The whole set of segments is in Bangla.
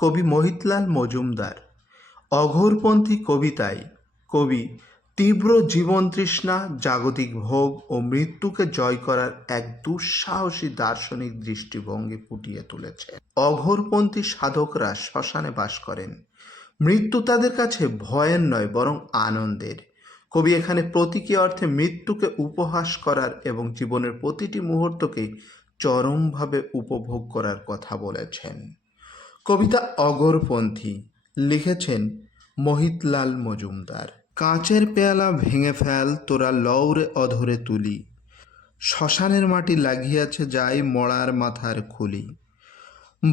কবি মহিতলাল মজুমদার অঘোরপন্থী কবিতায় কবি তীব্র জীবন তৃষ্ণা, জাগতিক ভোগ ও মৃত্যুকে জয় করার এক দুঃসাহসী দার্শনিক দৃষ্টিভঙ্গি ফুটিয়ে তুলেছেন। অঘোরপন্থী সাধকরা শ্মশানে বাস করেন। মৃত্যু তাদের কাছে ভয়ের নয়, বরং আনন্দের। কবি এখানে প্রতীকী অর্থে মৃত্যুকে উপহাস করার এবং জীবনের প্রতিটি মুহূর্তকে চরমভাবে উপভোগ করার কথা বলেছেন। কবিতা অঘোরপন্থী লিখেছেন মহিতলাল মজুমদার। কাঁচের পেয়ালা ভেঙে ফেল, তোরা লউরে অধরে তুলি, শ্মশানের মাটি লাগিয়াছে যাই মরার মাথার খুলি।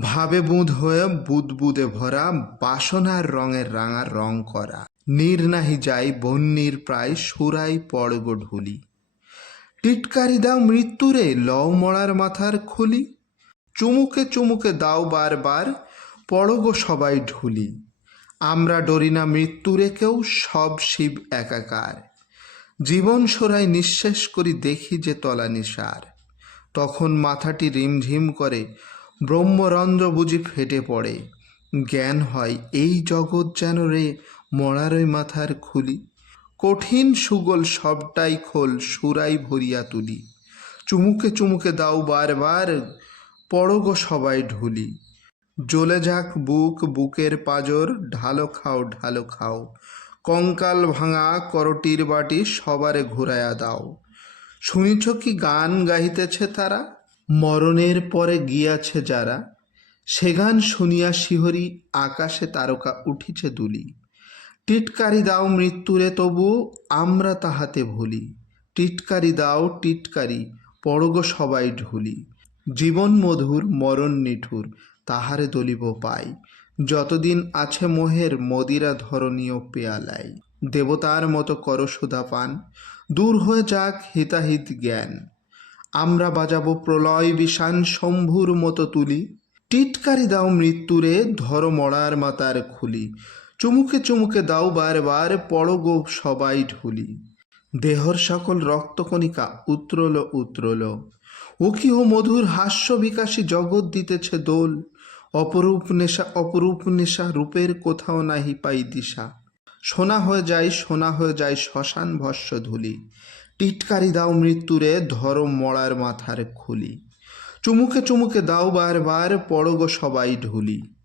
ভাবে বুঁদ হয়ে বুদবুদে ভরা, বাসনার রঙের রাঙা রং করা। নীর নাহি যাই বন্যির প্রায়, সুরাই পড়গ ঢুলি। টিটকারি দাও মৃত্যুরে, লও মরার মাথার খুলি। চুমুকে চুমুকে দাও বারবার, পড়গ সবাই ঢুলি। আমরা ডরি না মৃত্যুরে কেউ, সব শিব একাকার। জীবন সরাই নিঃশেষ করি, দেখি যে তলানিসার। তখন মাথাটি রিমঝিম করে, ব্রহ্মরন্ধ্র বুঝি ফেটে পড়ে। জ্ঞান হয় এই জগৎ যেন রে মরারই মাথার খুলি। কঠিন সুগোল সবটাই খোল, সুরাই ভরিয়া তুলি। চুমুকে চুমুকে দাও বারবার, পড়গ সবাই ঢুলি। জ্বলে যাক বুক, বুকের পাঁজর, ঢালো খাও ঢালো খাও। কঙ্কাল ভাঙা করটির বাটি, সবারে ঘুরাইয়া দাও। শুনিছ কি গান গাহিতেছে তারা, মরণের পরে গিয়াছে যারা। সে গান শুনিয়া শিহরি, আকাশে তারকা উঠিছে দুলি। টিটকারি দাও মৃত্যুরে তবু, আমরা তাহাতে ভুলি। টিটকারি দাও টিটকারি, পড়গ সবাই ঢুলি। জীবন মধুর মরণ নিঠুর, তাহারে দলিব পাই। যতদিন আছে মোহের মদিরা ধরণীয় পেয়ালাই। দেবতার মতো কর সুধা পান, দূর হয়ে যাক হিতাহিত জ্ঞান। আমরা বাজাবো প্রলয় বিষান, শম্ভুর মতো তুলি। টিটকারি দাও মৃত্যুরে, ধরো মরার মাতার খুলি। চুমুকে চুমুকে দাও বারবার, পড়গ সবাই ঢুলি। দেহর সকল রক্তকণিকা উতরল উতরল, উকি ও মধুর হাস্য বিকাশী জগৎ দিতেছে দোল। অপরূপ নেশা অপরূপ নেশা, রূপের কোথাও নাহি পাই দিশা। সোনা হয়ে যায় সোনা হয়ে যায় শ্মশান ভস্য ধুলি। টিটকারি দাও মৃত্যুরে, ধরো মরার মাথার খুলি। চুমুকে চুমুকে দাও বারবার, পড়গ সবাই ঢুলি।